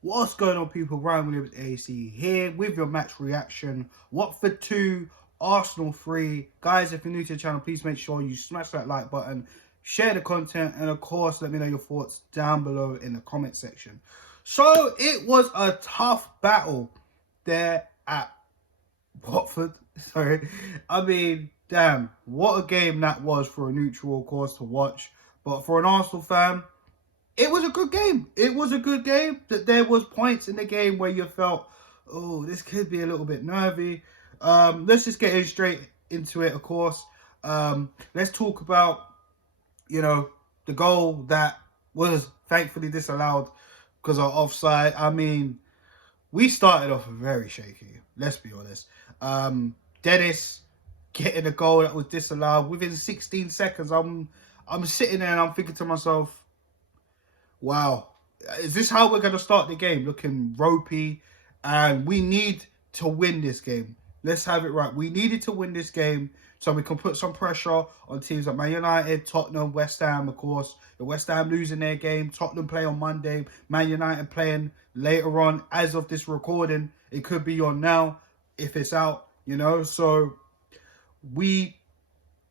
What's going on, people? Ryan Williams AC here with your match reaction. Watford 2, Arsenal 3. Guys, if you're new to the channel, please make sure you smash that like button, share the content, and of course, let me know your thoughts down below in the comment section. So, it was a tough battle there at Watford. Sorry. I mean, damn, what a game that was for a neutral, of course, to watch. But for an Arsenal fan, it was a good game. It was a good game. That there was points in the game where you felt, oh, this could be a little bit nervy. Let's just get in straight into it, of course. Let's talk about, the goal that was thankfully disallowed because of offside. I mean, we started off very shaky. Let's be honest. Dennis getting a goal that was disallowed within 16 seconds. I'm sitting there and I'm thinking to myself, wow, is this how we're going to start the game? Looking ropey, and we need to win this game. Let's have it right. We needed to win this game so we can put some pressure on teams like Man United, Tottenham, West Ham, of course. The West Ham losing their game. Tottenham play on Monday. Man United playing later on. As of this recording, it could be on now if it's out, So we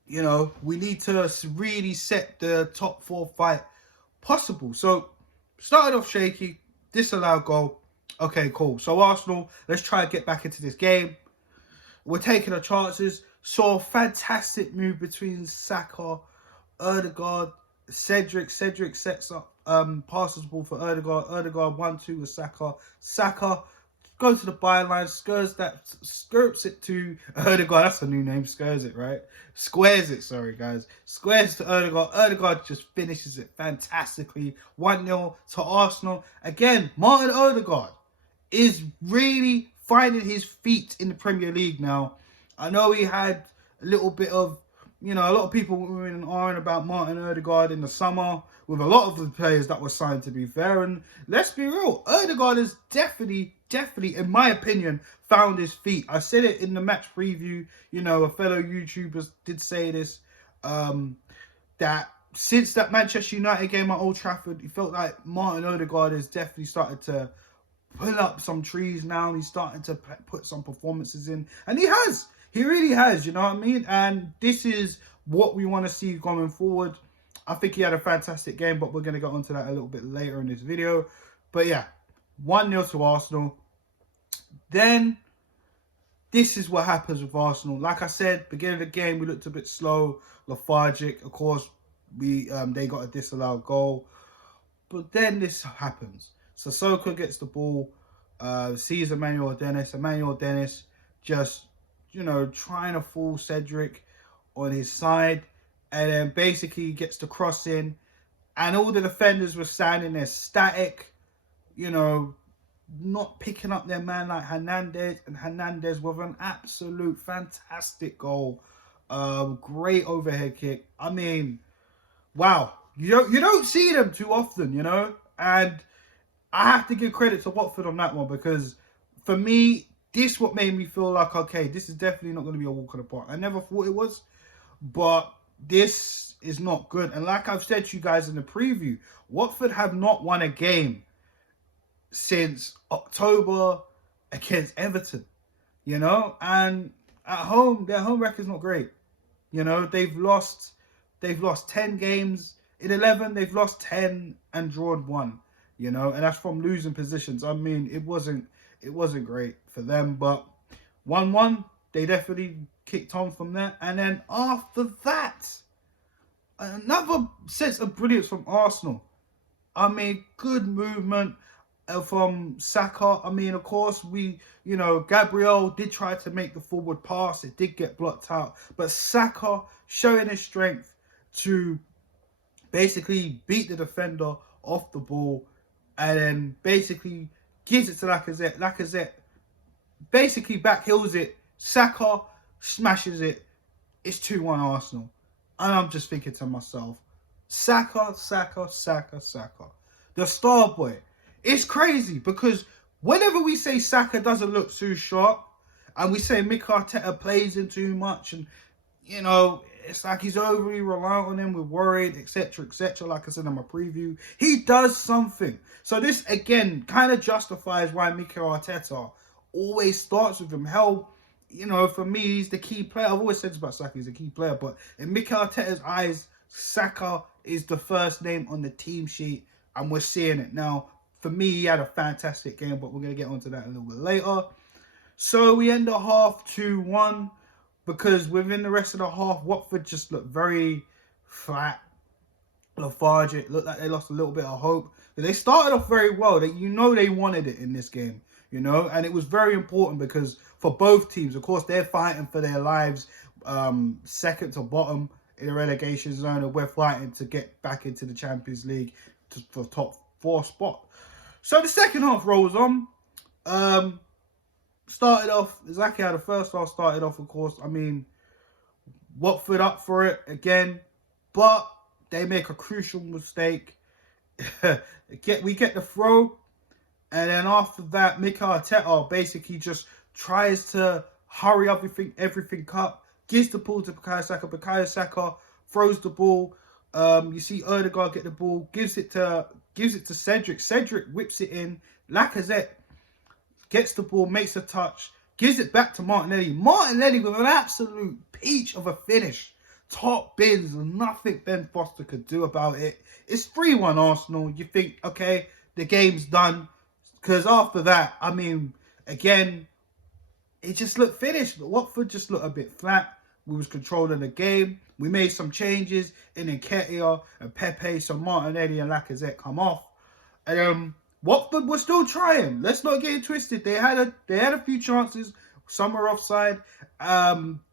need to really set the top 4 fight possible. So, started off shaky, disallowed goal. Okay, cool. So, Arsenal, let's try and get back into this game. We're taking our chances. Saw a fantastic move between Saka, Ødegaard, Cedric. Cedric sets up, passes the ball for Ødegaard. Ødegaard 1-2 with Saka. Saka goes to the byline, skirts it to Ødegaard. That's a new name, skirts it, right? Squares it, sorry, guys. Squares to Ødegaard. Ødegaard just finishes it fantastically. 1-0 to Arsenal. Again, Martin Ødegaard is really finding his feet in the Premier League now. I know he had a little bit of, a lot of people were in an iron about Martin Ødegaard in the summer with a lot of the players that were signed, to be fair. And let's be real, Ødegaard has definitely, in my opinion, found his feet. I said it in the match preview. A fellow YouTuber did say this, that since that Manchester United game at Old Trafford, he felt like Martin Ødegaard has definitely started to pull up some trees now. And he's starting to put some performances in. And he has. He really has, you know what I mean? And this is what we want to see going forward. I think he had a fantastic game, but we're going to get onto that a little bit later in this video. But yeah, 1-0 to Arsenal. Then, this is what happens with Arsenal. Like I said, beginning of the game, we looked a bit slow, lethargic. Of course, they got a disallowed goal. But then this happens. Saka gets the ball, sees Emmanuel Dennis. Emmanuel Dennis just, trying to fool Cedric on his side. And then basically gets the cross in. And all the defenders were standing there static, not picking up their man like Hernandez. And Hernandez with an absolute fantastic goal. Great overhead kick. I mean, wow. You don't see them too often, And I have to give credit to Watford on that one, because for me, this what made me feel like, okay, this is definitely not going to be a walk in the park. I never thought it was, but this is not good. And like I've said to you guys in the preview, Watford have not won a game since October against Everton, and at home, their home record's not great. They've lost 10 games. In 11, they've lost 10 and drawn 1. And that's from losing positions. I mean, it wasn't great for them, but 1-1, they definitely kicked on from there. And then after that, another sense of brilliance from Arsenal. I mean, good movement from Saka. I mean, of course, Gabriel did try to make the forward pass. It did get blocked out. But Saka showing his strength to basically beat the defender off the ball, and then basically gives it to Lacazette. Lacazette basically backhills it. Saka smashes it. It's 2-1 Arsenal. And I'm just thinking to myself, Saka. The star boy. It's crazy because whenever we say Saka doesn't look too sharp, and we say Mikel Arteta plays him too much, and, it's like he's overly reliant on him. We're worried, etc., etc. Like I said in my preview, he does something. So this again kind of justifies why Mikel Arteta always starts with him. Hell, you know, for me, he's the key player. I've always said this about Saka, he's a key player. But in Mikel Arteta's eyes, Saka is the first name on the team sheet, and we're seeing it now. For me, he had a fantastic game, but we're going to get onto that a little bit later. So we end the half 2-1 because within the rest of the half, Watford just looked very flat, lethargic. Looked like they lost a little bit of hope. But they started off very well. They wanted it in this game, you know, and it was very important because for both teams, of course, they're fighting for their lives, second to bottom in the relegation zone, and we're fighting to get back into the Champions League for top 4 spot. So the second half rolls on. Started off exactly how the first half started off, of course. I mean, Watford up for it again, but they make a crucial mistake. We get the throw, and then after that, Mikel Arteta basically just tries to hurry everything up, gives the ball to Bukayo Saka. Bukayo Saka throws the ball. You see Odegaard get the ball, gives it to Cedric. Cedric whips it in. Lacazette gets the ball, makes a touch, gives it back to Martinelli. Martinelli with an absolute peach of a finish. Top bins, nothing Ben Foster could do about it. It's 3-1 Arsenal. You think, okay, the game's done. Because after that, I mean, again, it just looked finished. Watford just looked a bit flat. We was controlling the game. We made some changes in Nketiah and Pepe, so Martinelli and Lacazette come off. And Watford were still trying. Let's not get it twisted. They had a few chances. Some were offside.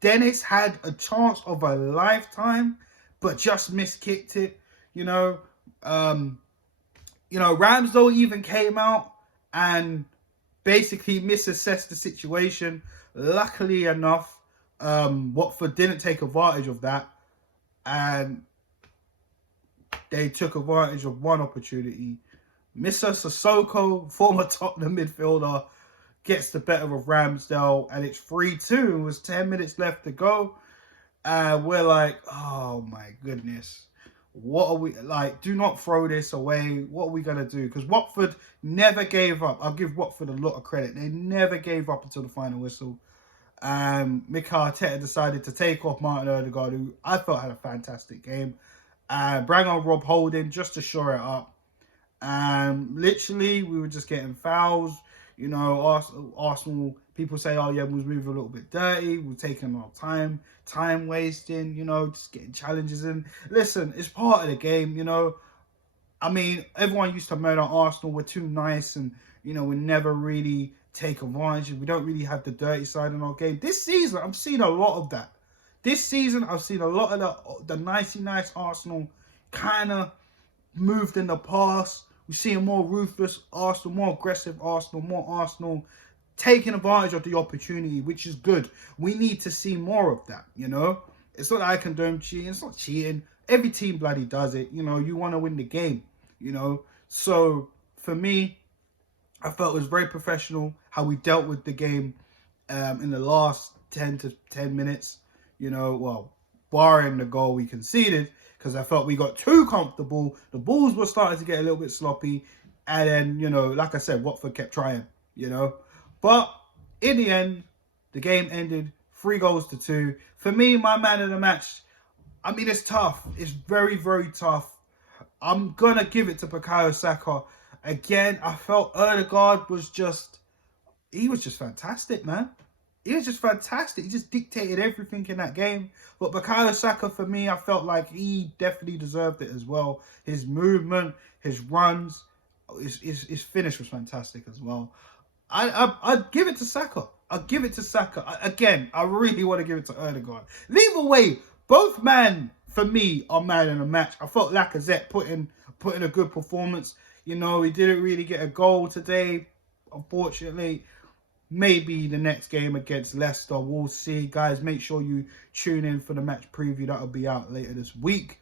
Dennis had a chance of a lifetime, but just miskicked it. Ramsdale even came out and basically misassessed the situation. Luckily enough, Watford didn't take advantage of that, and they took advantage of one opportunity. Mr. Sissoko, former Tottenham midfielder, gets the better of Ramsdale, and it's 3-2. It was 10 minutes left to go. We're like, oh my goodness. What are we, like, do not throw this away. What are we going to do? Because Watford never gave up. I'll give Watford a lot of credit. They never gave up until the final whistle. Mikel Arteta decided to take off Martin Odegaard, who I felt had a fantastic game. Bring on Rob Holding just to shore it up. Literally, we were just getting fouls. Arsenal, people say, oh yeah, we was moving a little bit dirty. We're taking our time wasting, just getting challenges in. Listen, it's part of the game, I mean, everyone used to moan at Arsenal, we're too nice and, we never really take advantage. We don't really have the dirty side in our game. This season, I've seen a lot of that. This season, I've seen a lot of the nicey nice Arsenal kind of moved in the past. We see a more ruthless Arsenal, more aggressive Arsenal, more Arsenal taking advantage of the opportunity, which is good. We need to see more of that, It's not that I condone cheating. It's not cheating. Every team bloody does it. You want to win the game, So, for me, I felt it was very professional how we dealt with the game in the last 10 minutes, barring the goal we conceded, because I felt we got too comfortable. The balls were starting to get a little bit sloppy. And then, like I said, Watford kept trying, But in the end, the game ended 3-2. For me, my man of the match, I mean, it's tough. It's very, very tough. I'm going to give it to Bukayo Saka. Again, I felt Odegaard was just fantastic, man. He was just fantastic. He just dictated everything in that game. But Bukayo Saka, for me, I felt like he definitely deserved it as well. His movement, his runs, his finish was fantastic as well. I'd give it to Saka. I'd give it to Saka. Again, I really want to give it to Odegaard. Either way, both men, for me, are man in the match. I felt Lacazette put in a good performance. He didn't really get a goal today, unfortunately. Maybe the next game against Leicester, we'll see. Guys, make sure you tune in for the match preview. That'll be out later this week.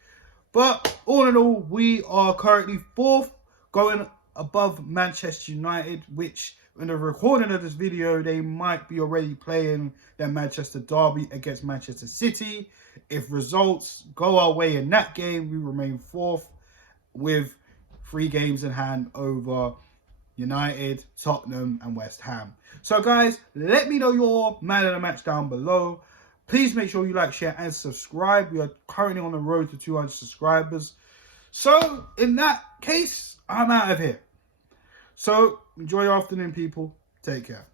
But all in all, we are currently 4th, going above Manchester United, which, in the recording of this video, they might be already playing their Manchester derby against Manchester City If results go our way in that game, we remain fourth with 3 games in hand over United, Tottenham and West Ham. So guys, let me know your man of the match down below. Please make sure you like, share and subscribe. We are currently on the road to 200 subscribers. So in that case, I'm out of here. So enjoy your afternoon, people. Take care.